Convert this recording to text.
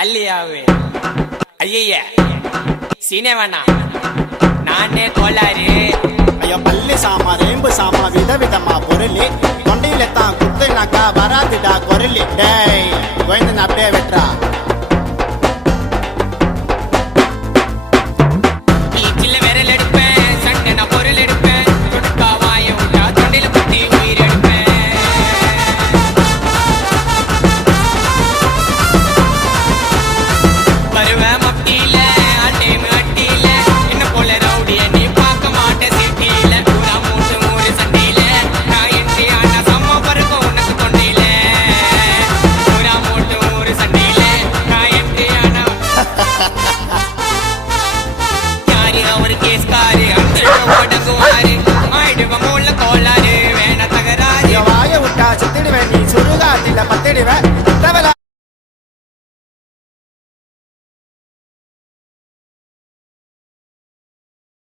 ஜாலியாவே ஐய சீனே வேணா நானே கோளாறு. ஐயோ பள்ளி சாமா ரேம்பு சாமா விதவிதமா பொருளி தொண்டையில தான் குத்துனாக்கா வராதுடா குரலி. டேய் கோயந்தன் அப்படியே வெட்டுறா. பீச்சில் விரல் எடுப்பேன், சண்டை நான் பொருள் எடுப்பேன், தொடுக்கா வாய விட்டா தொண்டையில குத்தி உயிர் எடுப்பேன். வருவேன் மப்டியில அட்டேமு அட்டியில என்ன போல ரவுடிய நீ பார்க்க மாட்டே சிட்டியில. பூரா மூட்டு மூணு சண்டையில நான் என்ட்ரி ஆனா சம்மா பருக்கும் உனக்கு தொண்டையில. பூரா மூட்டு மூணு சண்டையில நான் என்ட்ரி ஆனா யாரு அவரு கேஸ்காரு அந்த ஓடங்குவாரு ஆயிடுவ மூல கோளாறு வேண தகராறு. வாய விட்டா சுத்திடுவேன் நீ சுடுகாட்டில பத்திடுவேன்.